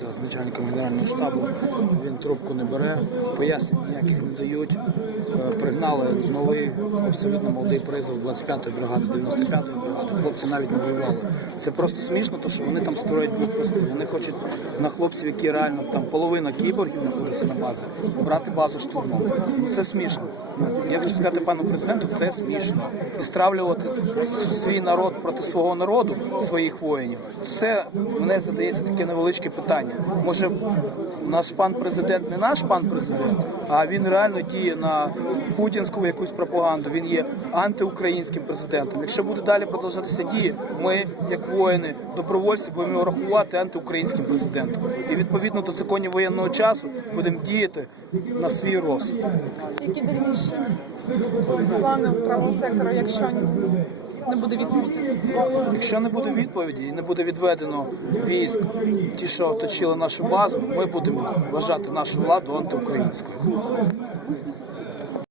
спілкувався з начальником генерального штабу. Він трубку не бере, пояснень ніяких не дають. Е, Пригнали новий абсолютно молодий призов 25-ї бригади, 95-ї бригади. Хлопці навіть не воювали. Це просто смішно, тому що вони там строять блокпости. Вони хочуть на хлопців, які реально там половина кіборгів знаходиться на базі, брати базу штурмом. Це смішно. Я хочу сказати пану президенту, це смішно. І стравлювати свій народ проти свого народу, своїх воїнів. Це мене задається таке невеличке питання. Може, наш пан президент не наш пан президент, а він реально діє на путінську якусь пропаганду. Він є антиукраїнським президентом. Якщо буде далі продовжуватися дії, ми, як воїни, добровольці, будемо його рахувати антиукраїнським президентом. І відповідно до законів воєнного часу будемо діяти на свій розсуд. Які дальніші плани правого сектору, якщо не буде відповіді? Якщо не буде відповіді і не буде відведено військ, ті, що оточили нашу базу, ми будемо вважати нашу владу антиукраїнською.